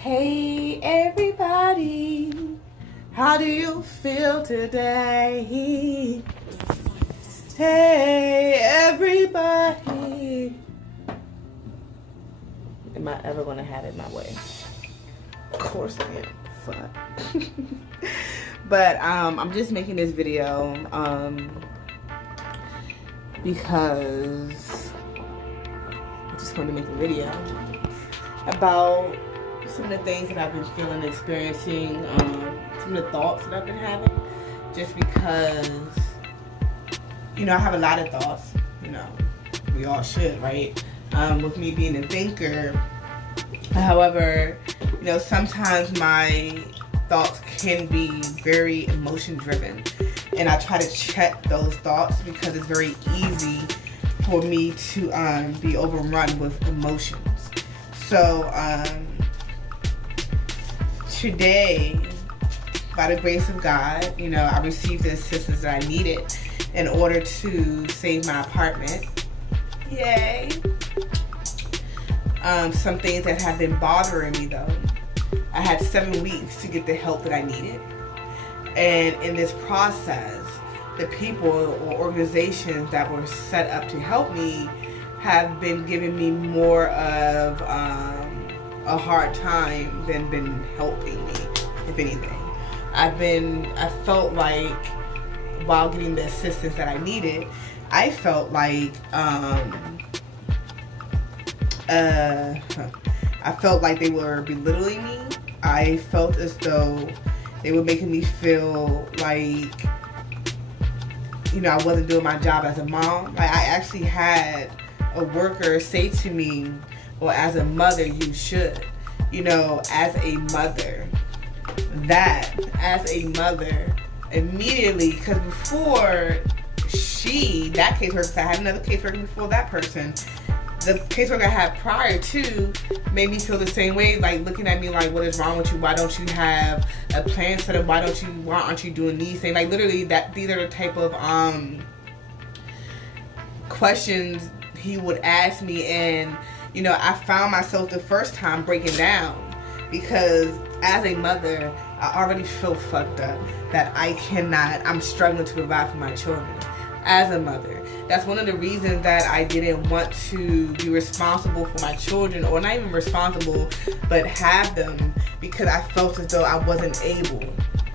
Hey everybody, how do you feel today? Hey everybody. Am I ever gonna have it my way? Of course I am. Fuck. But I'm just making this video because I just wanted to make a video about some of the things that I've been feeling and experiencing, some of the thoughts that I've been having, just because, you know, I have a lot of thoughts, you know, we all should, right? With me being a thinker, however, you know, sometimes my thoughts can be very emotion driven, and I try to check those thoughts because it's very easy for me to be overrun with emotions. So today, by the grace of God, you know, I received the assistance that I needed in order to save my apartment. Yay! Some things that have been bothering me though. I had 7 weeks to get the help that I needed. And in this process, the people or organizations that were set up to help me have been giving me more of a hard time than been helping me, if anything. I felt like while getting the assistance that I needed, I felt like they were belittling me. I felt as though they were making me feel like, you know, I wasn't doing my job as a mom. Like, I actually had a worker say to me, well, as a mother, you should. You know, as a mother, immediately, because before that caseworker, I had another caseworker before that person, the caseworker I had prior to made me feel the same way, like looking at me like, what is wrong with you? Why don't you have a plan set up? Why aren't you doing these things? Like, literally, these are the type of questions he would ask me. And you know, I found myself the first time breaking down because as a mother, I already feel fucked up that I'm struggling to provide for my children. As a mother, that's one of the reasons that I didn't want to be responsible for my children, or not even responsible, but have them, because I felt as though I wasn't able.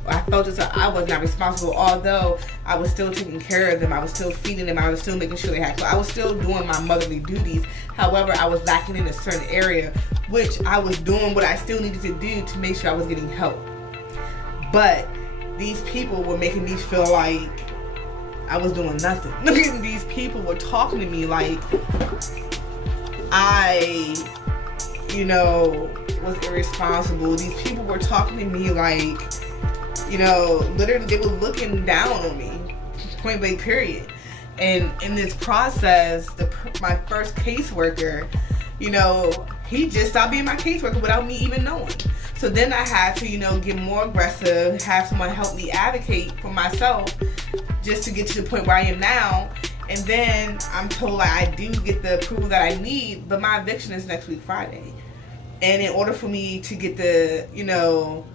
I felt as though I was not responsible, although I was still taking care of them, I was still feeding them, I was still making sure they had clothes, I was still doing my motherly duties. However, I was lacking in a certain area, which I was doing what I still needed to do to make sure I was getting help. But these people were making me feel like I was doing nothing. These people were talking to me like I, you know, was irresponsible. These people were talking to me like, you know, literally they were looking down on me, point blank period. And in this process, my first caseworker, you know, he just stopped being my caseworker without me even knowing. So then I had to, you know, get more aggressive, have someone help me advocate for myself just to get to the point where I am now. And then I'm told like I do get the approval that I need, but my eviction is next week Friday. And in order for me to get the, you know,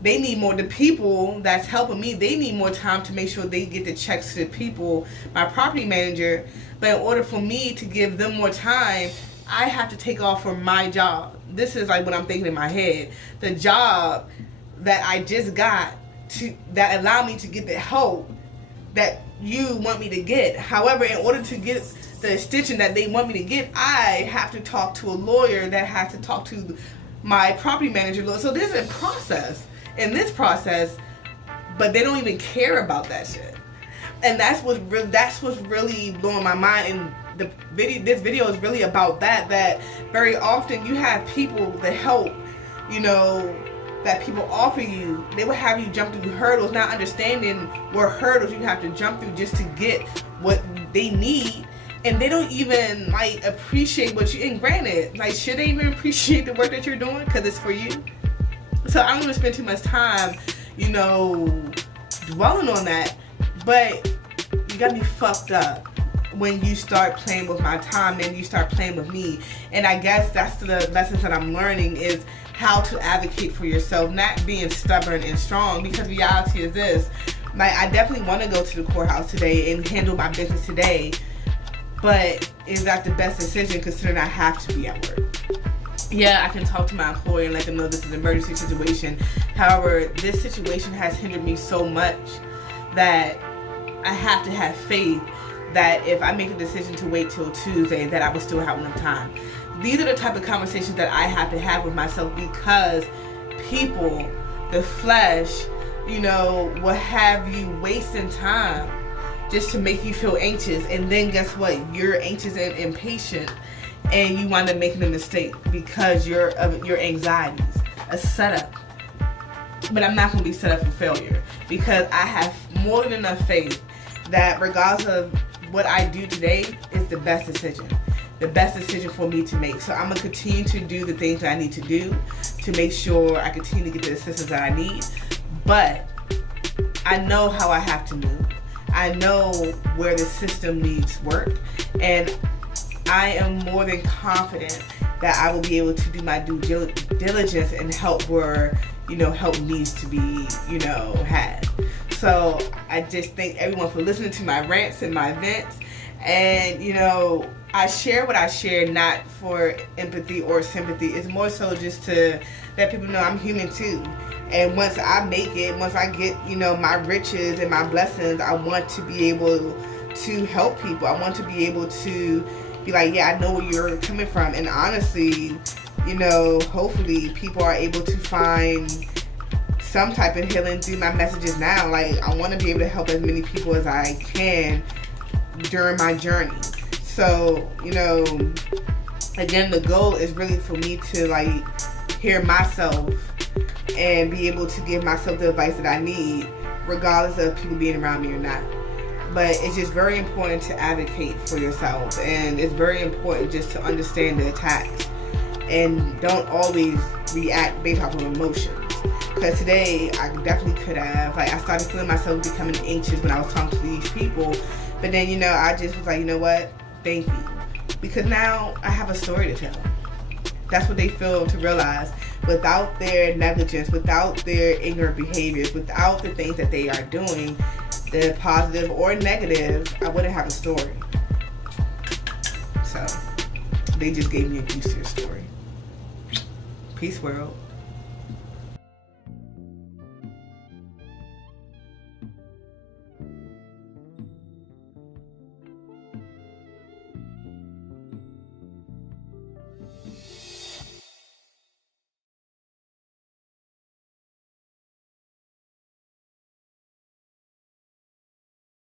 they need more, the people that's helping me, they need more time to make sure they get the checks to the people, my property manager. But in order for me to give them more time, I have to take off from my job. This is like what I'm thinking in my head. The job that I just got that allowed me to get the help that you want me to get. However, in order to get the extension that they want me to get, I have to talk to a lawyer that has to talk to my property manager. So there's a process in this process, but they don't even care about that shit. And that's what's really blowing my mind. And this video is really about that very often you have people, the help, you know, that people offer you, they will have you jump through hurdles, not understanding what hurdles you have to jump through just to get what they need. And they don't even like appreciate what you, and granted, like, should they even appreciate the work that you're doing because it's for you? So I'm going to spend too much time, you know, dwelling on that. But you got me fucked up when you start playing with my time and you start playing with me. And I guess that's the lessons that I'm learning, is how to advocate for yourself, not being stubborn and strong, because reality is this. Like, I definitely want to go to the courthouse today and handle my business today, but is that the best decision considering I have to be at work? Yeah, I can talk to my employer and let them know this is an emergency situation. However, this situation has hindered me so much that I have to have faith that if I make a decision to wait till Tuesday, that I will still have enough time. These are the type of conversations that I have to have with myself, because people, the flesh, you know, will have you wasting time just to make you feel anxious. And then guess what? You're anxious and impatient, and you wind up making a mistake because of your anxieties. A setup. But I'm not going to be set up for failure, because I have more than enough faith that regardless of what I do today is the best decision. The best decision for me to make. So I'm going to continue to do the things that I need to do to make sure I continue to get the assistance that I need. But I know how I have to move. I know where the system needs work. And I am more than confident that I will be able to do my due diligence and help where, you know, help needs to be, you know, had. So I just thank everyone for listening to my rants and my vents. And, you know, I share what I share not for empathy or sympathy. It's more so just to let people know I'm human too. And once I make it, once I get, you know, my riches and my blessings, I want to be able to help people. I want to be able to be like, yeah, I know where you're coming from. And honestly, you know, hopefully people are able to find some type of healing through my messages now. Like, I want to be able to help as many people as I can during my journey. So, you know, again, the goal is really for me to, like, hear myself and be able to give myself the advice that I need, regardless of people being around me or not. But it's just very important to advocate for yourself, and it's very important just to understand the attacks and don't always react based off of emotions. Because today, I definitely could have, like, I started feeling myself becoming anxious when I was talking to these people. But then, you know, I just was like, you know what? Thank you. Because now I have a story to tell. That's what they fail to realize. Without their negligence, without their ignorant behaviors, without the things that they are doing, the positive or negative, I wouldn't have a story. So, they just gave me a piece to the story. Peace, world.